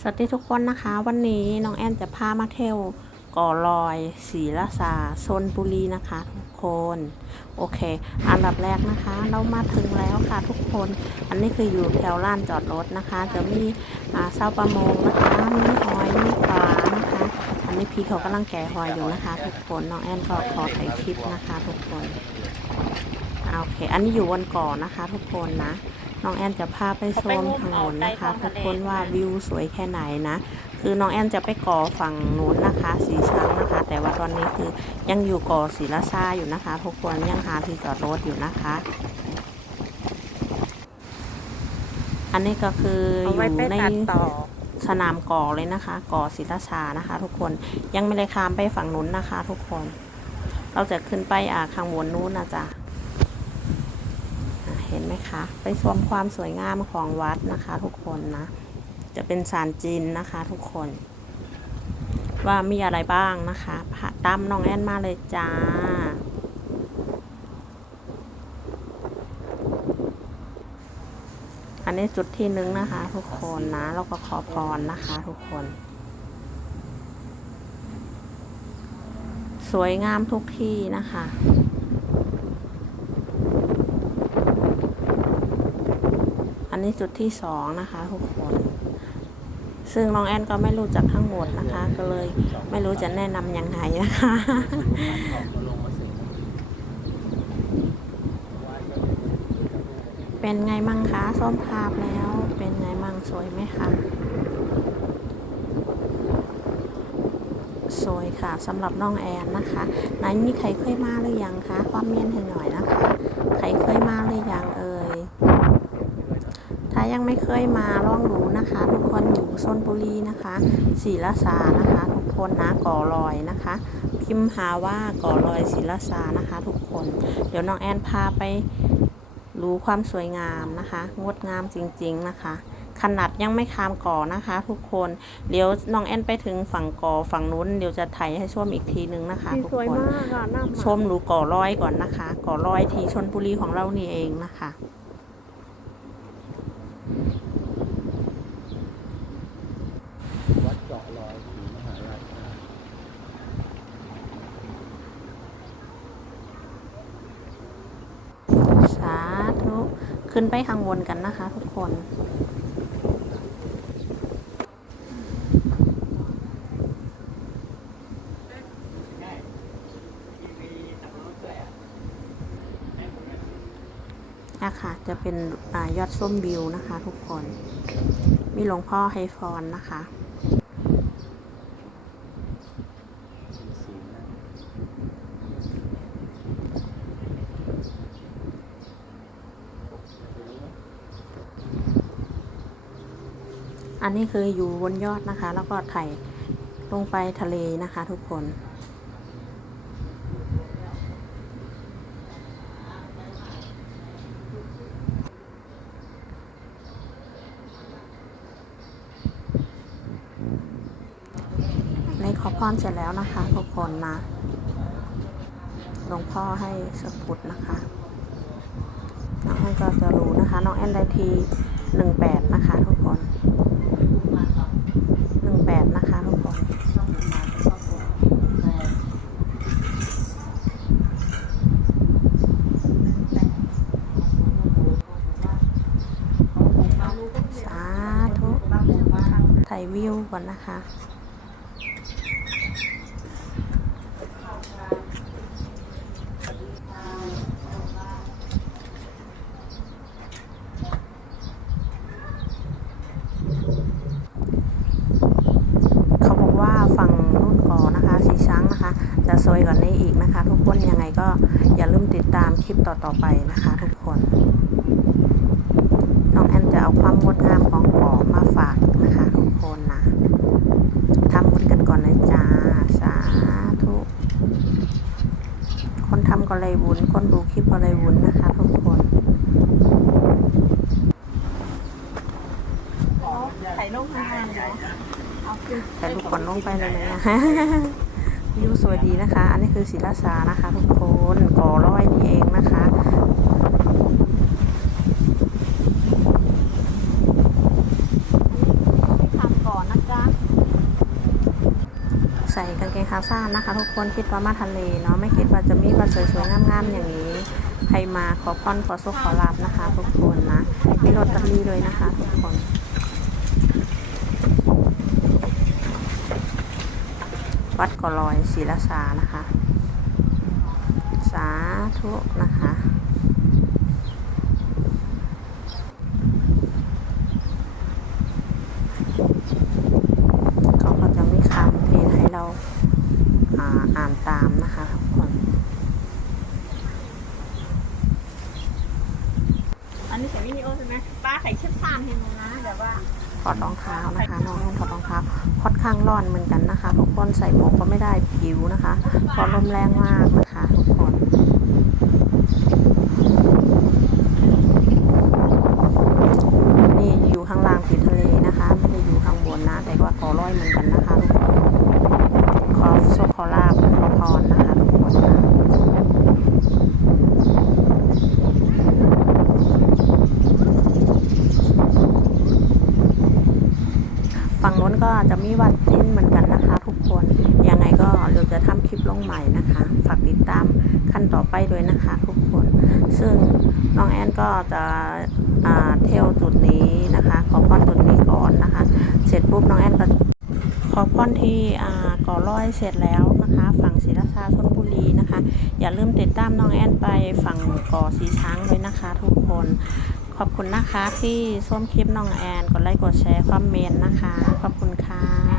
สวัสดีทุกคนนะคะ วันนี้น้องแอนจะพามาเที่ยวก่อลอยศรีราชาโซนบุรีนะคะทุกคน โอเค อันดับแรกนะคะ เรามาถึงแล้วค่ะทุกคน อันนี้คืออยู่แถวลานจอดรถนะคะ จะมีอ่าเศร้าประมงนะคะมีหอยมีปลานะคะ อันนี้พี่เขากำลังแกะหอยอยู่นะคะ ทุกคนน้องแอนก็ขอถ่ายคลิปนะคะ ทุกคนโอเค อันนี้อยู่บนเก่อนะคะ ทุกคนนะ น้องแอนจะพาไปโซนถนนนะคะทุกคนว่าวิวสวยแค่ไหนนะ คือน้องแอนจะไปก่อฝั่งนู้นนะคะสีช้างนะคะ แต่ว่าตอนนี้คือยังอยู่ก่อศรีราชาอยู่นะคะ ทุกคนยังหาที่จอดรถอยู่นะคะ อันนี้ก็คืออเอาไว้ยู่ไปในตัดต่อสนามก่อเลยนะคะ ก่อศรีราชานะคะ ทุกคนยังไม่ได้ข้ามไปฝั่งนู้นนะคะ ทุกคน เราจะขึ้นไปอ่าข้างบนนู้นนะจ๊ะอะเห็นไหมคะ ไปชมความสวยงามของวัดนะคะ ทุกคนนะ จะเป็นสารจีนนะคะ ทุกคน ว่ามีอะไรบ้างนะคะพาตามน้องแอนมาเลยจ้าอันนี้จุดที่หนึ่งนะคะ ทุกคนนะเราก็ขอพรนะคะ ทุกคน สวยงามทุกที่นะคะ นนี้จุดที่สองนะคะทุกคน ซึ่งน้องแอนก็ไม่รู้จักทั้งหมดนะคะ ก็เลยไม่รู้จะแนะนำยังไงนะคะ เป็นไงมั่งคะส้มภาพแล้ว เป็นไงมั่งสวยไหมคะสวยค่ะสำหรับน้องแอนนะคะ ไหนมีใครเคยมาหรือยังคะความเมียนให้หน่อยนะคะ ใครเคยมาหรือยังเอ่ย ถ้า ยังไม่เคยมาลองดูนะคะ ทุกคนอยู่ชนบุรีนะคะศรีราชานะคะ ทุกคนนะก่อลอยนะคะ พิมพ์หาว่าก่อลอยศรีราชานะคะ ทุกคนเดี๋ยวน้องแอนพาไปรู้ความสวยงามนะคะ งดงามจริง ๆนะคะ ขนาดยังไม่ข้ามก่อนะคะ ทุกคนเดี๋ยวน้องแอนไปถึงฝั่งก่อฝั่งนู้นเดี๋ยวจะถ่ายให้ชมอีกทีนึงนะคะสีทุกสวยคนมากอะหน้าหมาชมดูก่อร้อยก่อนนะคะ ก่อร้อยที่ชนบุรีของเรานี่เองนะคะ วัดเจาะลอยศรีมหาราชาสาธุ ขึ้นไปข้างบนกันนะคะทุกคน นะคะจะเป็นอยอดส้มวิวนะคะ ทุกคน มีหลวงพ่อไฮฟอนนะคะสีนะอันนี้คืออยู่บนยอดนะคะ แล้วก็ถ่ายลงไปทะเลนะคะ ทุกคน พรเสร็จแล้วนะคะทุกคนนะหลวงพ่อให้สกพุดนะคะน้องแอนก็จะรู้นะคะ น้องแอนได้ทีหนึ่งแปดนะคะ ทุกคนหนึ่งแปดนะคะทุกคนสาธุถ่ายวิวก่อนนะคะ เขาบอกว่าฝั่งรุ่นก่อนะคะ สีช้างนะคะ จะสวยกว่านี้อีกนะคะ ทุกคนยังไงก็อย่าลืมติดตามคลิปต่อๆไปนะคะ ทุกคนน้องแอนจะเอาความงดงามของเกาะมาฝากนะคะ ทุกคนนะทำบุญกันก่อนเลยจ้าสาธุคนทำก็เลยบุญคนดูคลิปก็เลยบุญนะคะ ทุกคนถ่ายรูปงานเหรอเอาคือแต่ลูกก่อนลงไปเลยนะ วิสวยดีนะคะ อันนี้คือศิลาสานะคะทุกคนก่อร้อยนี่เองนะคะใส่กางเกงขาสั้นนะคะ ทุกคนคิดว่ามาทะเลเนาะไม่คิดว่าจะมีวัดสวยๆงามๆอย่างนี้ใครมาขอพรขอสุขขอลาบนะคะ ทุกคนนะมีรถตันนี้เลยนะคะ ทุกคน วัดกอลอยศรีราชานะคะ สาธุนะคะ เขาก็จะมีคำเพลงให้เราอ่าอ่านตามนะคะทุกคน อันนี้ใส่วิดีโอใช่ไหมป้าไข่เช็ดทานเห็นไหมนะแบบว่า ถ อดรองเท้านะคะ น้องแอนถอดรองเท้าคอดข้างร้อนเหมือนกันนะคะทุกคนใส่หมวกก็ไม่ได้ผิวนะคะเพราะลมแรงมากนะคะทุกคนอยู่ข้างล่างผิวทะเลนะคะ ไม่ได้อยู่ข้างบนนะ แต่ว่าขอร้อยเหมือนกันนะคะทุกคนขอโชคขอลาบขอพรนะคะทุกคนค่ะ ฝั่งโน้นก็จะมีวัดจิ้นเหมือนกันนะคะ ทุกคน ยังไงก็เดี๋ยวจะทำคลิปลงใหม่นะคะ ฝากติดตามขั้น ต่อไปด้วยนะคะทุกคน ซึ่งน้องแอนก็จะเที่ยวจุดนี้นะคะ ขอพรจุดนี้ก่อนนะคะ เสร็จปุ๊บน้องแอนก็ขอพรที่อ่าก่อร้อยเสร็จแล้วนะคะ ฝั่งศรีราชาชลบุรีนะคะ อย่าลืมติดตามน้องแอนไปฝั่งก่อสีช้างด้วยนะคะ ทุกคนขอบคุณนะคะที่ส้มคลิปน้องแอน กดไลค์กดแชร์คอมเมนต์นะคะ ขอบคุณค่ะ